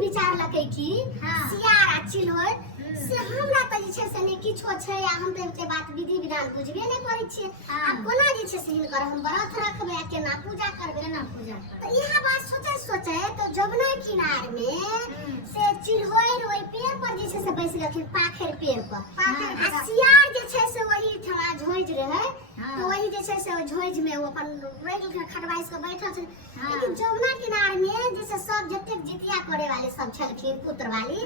विचार लके कि सियार आ चिल्होर से हमरा त जे छै से ने किछो छै या हम त एते बात विधि विधान बुझबे नै करै छियै आ कोना जे छै से हिनकर हम व्रत रखबै आ केना पूजा करबै त इहा बात सोचे तो जमुना किनार में से चिल्होर ओइ पेड़ पर जे छै से बैस गेलखिन पाखर पेड़ पर आ सियार जे छै से वही ठमा झोइज रहे तो वही जे छै से झोइज में वो अपन रेल के खटवाइस के बैठल छै लेकिन जमुना किनार में जैसे सब जते जितिया करे वाले सब छलखिन पुत्र वाली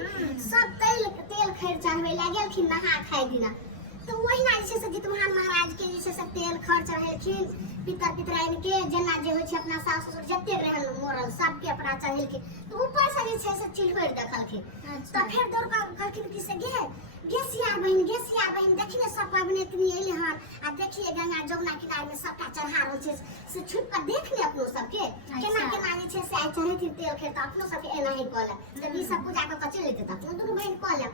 सब तेल खैर चढ़वे लागलखिन नहा खाय दिना तो वही ना जे से जितवाहन महाराज के जे से तेल खर चढ़ेलखिन पितर पितराइन के जना जे होय छै अपना सास ससुर जते रहन मोरल सब के अपना चढ़ेलखिन तो ऊपर से जे छै से चिल्होर देखलखिन तो फिर दौड़ के कहलखिन कि से गे सियार बहिन देखिए सब पाबनि इतनी अइले हन आ देखिए गंगा जमुना किनारे में सबटा चढ़ा रहल छै से छुप के देख ले अपनो सबके केना जे छै से आइ चढ़ेथिन तेल खेर त अपनो सबके एना ही कहले जब ई सब पूजा क चलि जेतै त अपनो दुनू बहिन कहले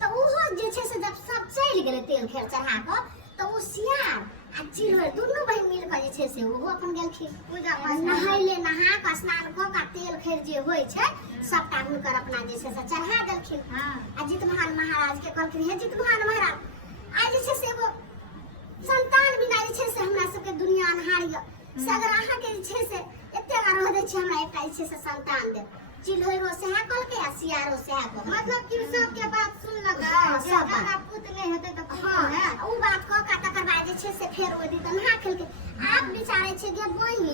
त ओहो जे छै से जब सब चलि गेलै तेल खेर चढ़ा क त ओ सियार आ चिल्होर दुनू बहिन मिल के जे छै से ओहो अपन गेलखिन पूजा नहाइले नहा क स्नान क क तेल खेर जे होय छै सबटा हुनकर अपना जे छै से चढ़ा देलखिन आ जितवाहन महाराज के कहलखिन हे जितवाहन महाराज आज जे छै से एगो संतान बिना जे छै से हमरा सबके दुनिया अन्हार य से अगर अहाँ के जे छै से एते रह दै छी हमरा एकटा जे छै से संतान दे चिल्होरो से है कहलके आ सियारो से है मतलब कि सब के बात सुनलक सब हमरा पुत नहीं हेतै त हां उ बात क का तकर बाद जे छै से फेर ओइ दिन नहा खेलके आप विचारै छै गे बहिन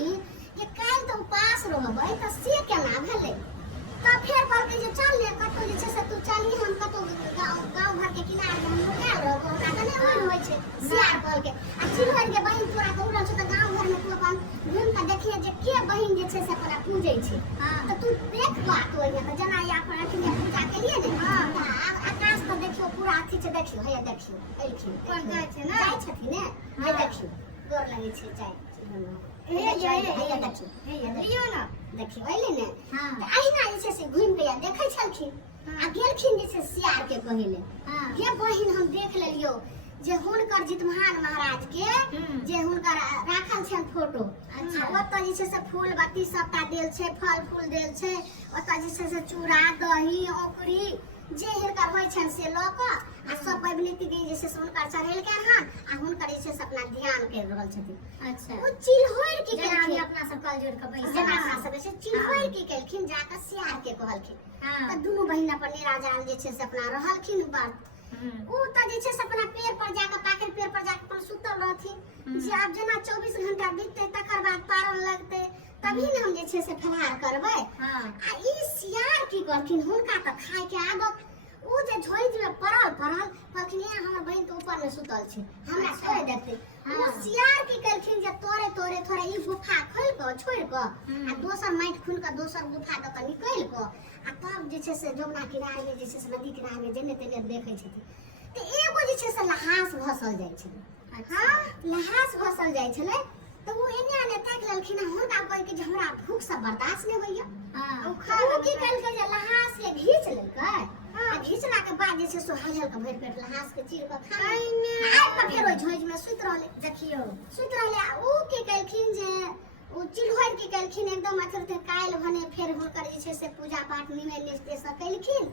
ये काल त उपास रहबै त से केना भेलै तब फिर कहलके जे चल ले कतो जे छै से तू चली हम कतो गांव घर के किनारे में हम रुकल रहबो हमरा कने होय छै सियार कहलके आ चिल्होर के बहिन तोरा के उड़ल छै त गांव घर में तू अपन घूम के देखिए जे के बहिन जे छै से अपना पूजै छै त तू देख बात होय त जना या अपन अखिने पूजा के लिए ने आकाश त देखियो पूरा अथी छै देखियो हे देखियो एलखिन कोन जाय छै ना जाय छथिन ने हे देखियो गोर लगै छै जाय हे देखियो लियो ना देखियो अइले ने त अहिना जे छै से घुम के देखै छलखिन आ गेलखिन जे छै सियार के कहिले के बहिन हम देख लेलियो जे हुनकर जितवाहन महाराज के जे हुनकर राखल छन फोटो अच्छा ओत जे छै से फूल बत्ती सबटा देल छै फल फूल देल छै ओत जे छै से चूड़ा दही औकरी जे हिनकर होय छन से ल क आ सब पबनीति के जे छै से हुनकर चढ़ेलकन हन आ हुनकर जे छै से अपना ध्यान कर रहल छथिन अच्छा ओ चिल्होर की केलखिन अपना सब कल जोड़ के बैस जना अपना सब से चिल्होर की केलखिन जाके सियार के कहलखिन त दुनू बहिन अपन निराजाल जे छै से अपना रहलखिन बात उ त जे छै से अपना पेड़ पर जाके पाखर पेड़ पर जाके अपन सुतल रहथिन जे अब जना 24 घंटा बीतते तकर बाद पारण लगते तभी ने हम जे छै से फलाहार करबै आ ई सियार की करथिन हुनका त खाय के आदत उ जे झोइज में पड़ल कहलखिन ये हमर बहिन त ऊपर में सुतल छै हमरा सोए देखते उ सियार की करथिन जे तोरे ई गुफा खोल क छोड़ क आ दोसर माइट खुन क दोसर गुफा द क निकल क आ तब जे छै से जमुना किनारे में जे छै से नदी किनारे में जेने तेने देखै छथिन त एगो जे छै से लहास भसल जाय छै हां लहास भसल जाय छले त वो एने आने ताक लेलखिन हुनका कहै कि जे हमरा भूख से बर्दाश्त नै होइया ओ की कहलकै जे लहास के घीच लेलकै आ घीचला के बाद जे छै सो हलहल के भरि पेट लहास के चीर के खा आइ पर फेर ओइ झोइज में सुत रहले देखियो सुत रहले आ उ की कहलखिन जे उ चिल्होर की कहलखिन एकदम अथरते काल भने फेर हुनकर जे छै से पूजा पाठ निमे निष्ठे से कइलखिन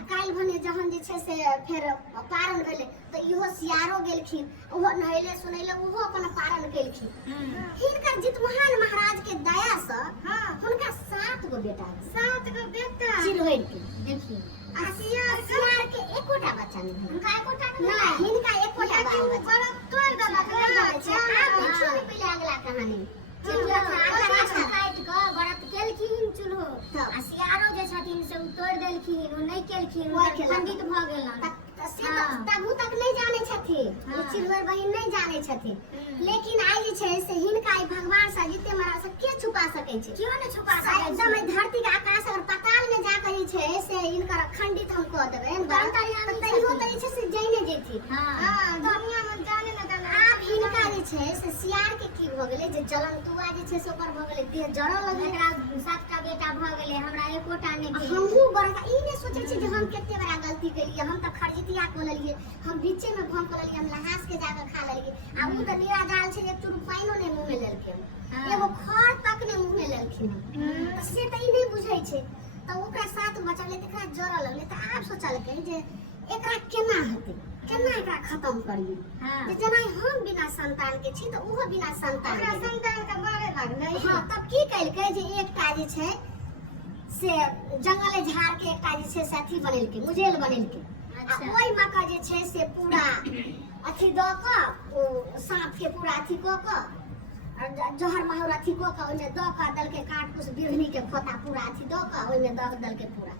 आ काल भने जहन जे छै से फेर पारण भेले त इहो सियारो गेलखिन ओहो नहैले सुनैले ओहो अपन पारण कइलखिन हिनकर जितवाहन महाराज के दया से हुनका 7 गो बेटा चिल्होर के देखिए आ सियार के एकोटा बच्चा नहीं हुनका एकोटा नहीं हिनका एकोटा बच्चा तोड़ देलक छै आब देखियो ने पहिले अगला कहानी सियारो जे छथिन से तोड़ देलखिन ओ नहीं केलखिन पंडित भ गेलन तबू तक नहीं जाने छथिन चिल्होर बहिन नहीं जाने छथिन लेकिन आई जे छै से हिनका भगवान से जिते महाराज से के छुपा सकै छै क्यों ने छुपा सकै एकदम धरती के आकाश अगर पाताल में जाकर जे छै से हिनकर खंडित हम क देबै तइयो त जे छै से जाने जेथि हां दुनिया में जाने न जाने आब हिनका जे छै से सियार के की भ गेलै जे जलनतुआ जे छै से ओकर भ गेलै देह जरल लगलै एकरा 7टा बेटा भ गेलै हमरा एकोटा नै के हमहु बड़का ई नै सोचै छी जे हम केते बड़ा गलती केलिए हम त खरजितिया को लेलिए हम बीचे में भम को लेलिए हम लहास के जाके खा लेलिए आ उ त निराजाल छै जे चुरु पाइनो नै मुंह में लेलखिन एगो खर तक नै मुंह में लेलखिन त से त ई नै बुझै छै त ओकरा 7 बच्चा ले एकरा जरऽ लगले त आप सोचलकै जे एकरा केना हेतै, केना एकरा खत्म करिए। हाँ। जे जेना हम बिना संतान के छी त ओहो बिना संतान ओकरा के। संतान के मारे लागलै। हाँ, तब की कइलकै जे एकटा जे छै से जंगले झाड़ के एकटा जे छै से अथी बनेलकै, मुजेल बनेलकै। अच्छा। आ ओइ में का जे छै से पूरा अथी द क ओ सांप के पूरा अथी क क और जहर माहौर अथी क क ओइमे द क दलकै काट कुछ बिरहनी के खोता पूरा अथी द क ओइमे द दलकै पूरा।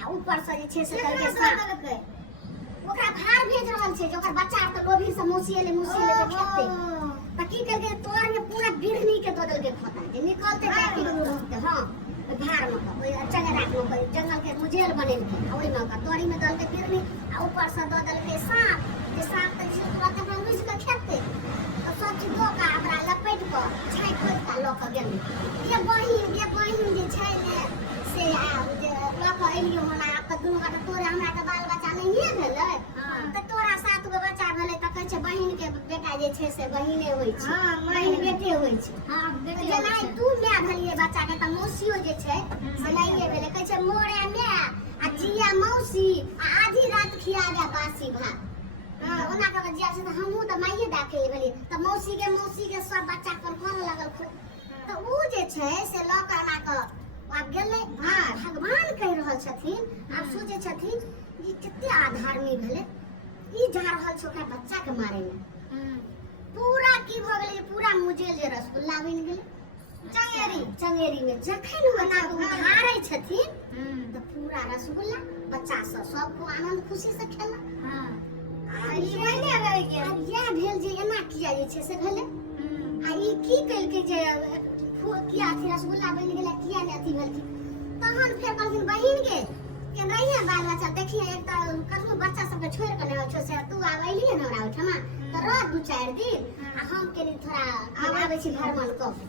आ ऊपर से जे छै से दलकै सांप। ओकरा भार भेज रहल छै जे ओकर बच्चा त लोभी से मौसिएले के खेतै। त की कइलकै तोर में पूरा बिरहनी के द दलकै खोता जे निकलते जाके रहते। हां, भार में ओइ चंगेरा में जंगल के मुजेल बनेलकै। आ ओइ में तोरी में दलकै बिरहनी आ ऊपर से द दलकै सांप। जे सांप त जे तुरंत अपना घुस के खेतै। त सब चीज द के ओकरा लपेट के झाँपि खोद के ल के गेलै। ये बहिन जे छै ने से जे ल के एलियो हन आ त दुनू गोटा तोरे हमरा त बाल बच्चा नहिए भेलै। त तोरा 7 गो बच्चा भेलै त कहै छै बहिन के बेटा जे छै से बहिने होइ छै। हाँ, बहिन बेटे होइ छै। हाँ, बेटे जेना होइ छै। तू माय भेलिए बच्चा के त मौसियो जे छै से नहिए भेलै। कहै छै मोरे माय आ जिया मौसी आ आधी रात खियाबे बासी भात। ओना के बजिया से हमहू त माइये दाखिल भेली त मौसी के सब बच्चा पर कोन लगल खूब। त ऊ जे छै से ल के आना के आब गेलै। भगवान कहि रहल छथिन, आब सोचे छथिन ई कते आधार्मी भेलै, ई जा रहल छै ओकरा बच्चा के मारे में। पूरा की भ गेलै, पूरा मुजेल जे रसगुल्ला बनि गेलै चंगेरी में। जखन ओना के उधारै छथिन त पूरा रसगुल्ला बच्चा सब को आनंद खुशी से खेलक। यह भेल जे एना किया जे छै से भेलै। आ ई की कइलकै जे किया अथी रसगुल्ला बनि गेलै, किया ने अथी भेलखिन। तहन फेर कहलखिन बहिन गे के रहिए बाल बच्चा देखिए एक त कखनो बच्चा सबके छोड़ि के नहीं छै से तू आब अइलिए न हमरा ओठमा त रह 2-4 दिन आ हम कनी थोड़ा आबै छी भ्रमण क के।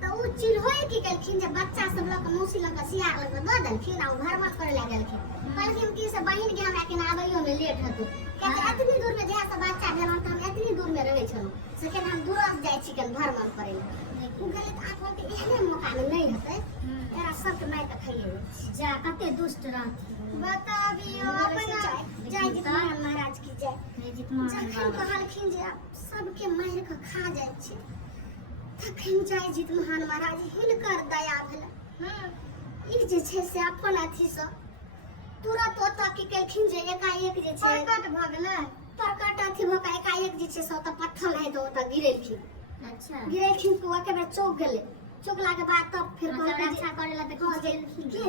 त ऊ चिल्होय की केलखिन जे बच्चा सब लग मौसी लग सियार लग द देलखिन आ भ्रमण करे ला गेलखिन। कहलखिन कि से बहिन के हमरा केना आबैयो में लेट हेतै, कियाकि एतनी दूर में जहाँ से बच्चा भेल त हम एतनी दूर में रहै छलहुँ से केना हम दूर जाइ छी कन भ्रमण करे ला। ऊ गेलै त आप के एहने मौका में नहीं हेतै एरा सबके मार के खाइए जा कते दुष्ट रहती। बताबियो अपना जय जितमान महाराज की जय। जखन कहलखिन जे सबके मार के खा जाइ छै तखन जय जितमान महाराज हिनकर दया भेलै। ई जे छै से अपन अथी से तुरंत ओतऽ की केलखिन जे एकाएक जे छै प्रकट भ गेलै। प्रकट अथी भ के एकाएक जे छै से ओतऽ पत्थर है तो ओतऽ गिरेलखिन। अच्छा। गिरेलखिन तो एके बेर चौक गेलै। चौकला के बाद तब फिर मतलब रक्षा करे ला त के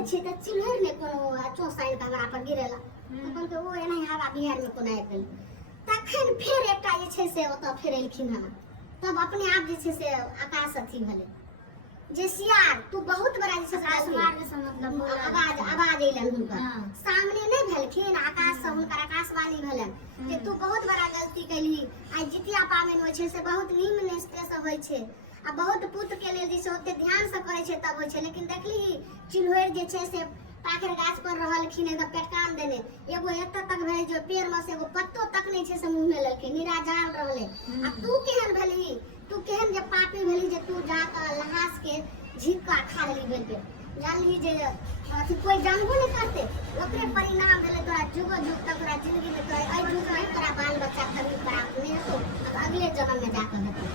छै त चिल्हर ने कोनो चौसाइन के हमरा पर गिरेला। तखन के ओ एना हवा बिहार में कोना आबि गेल। तखन फिर एकटा जे छै से ओतऽ फिर एलखिन हन। तब अपने आप जे छै से आकाश अथी भेलै जे सियार तू बहुत बड़ा जे छै आकाशवाणी से मतलब आवाज एलन हुनकर हाँ। सामने नहीं भेलखिन आकाश से हुनकर आकाशवाणी भेलन जे तू बहुत बड़ा गलती कैली। आई जितिया पाबनि होइ छै से बहुत निम्न निष्ठे से होइ छै आ बहुत पुत्र के लेल जे छै ओते ध्यान से करे छै तब होइ छै। लेकिन देखली चिल्होर जे छै से पाखर गाछ पर रहलखिन एकदम पेटकान देने एगो एतऽ तक भेलै जो पेड़ में से एगो पत्तो तक नहीं छै से मुंह में लेलखिन निराजाल रहले। आ तू केहन भेली, तू केहन जे पापी भेली जे तू जाके लहास के झिक्का खा लेली बेल पे जानली जे अथी कोई जानबो नहीं करते। ओकरे परिणाम भेलै तोरा जुग जुग तक तोरा जिंदगी में तोरा जुग में तोरा बाल बच्चा कभी प्राप्त नहीं हेतौ। अब अगले जन्म में जाकर हेतौ।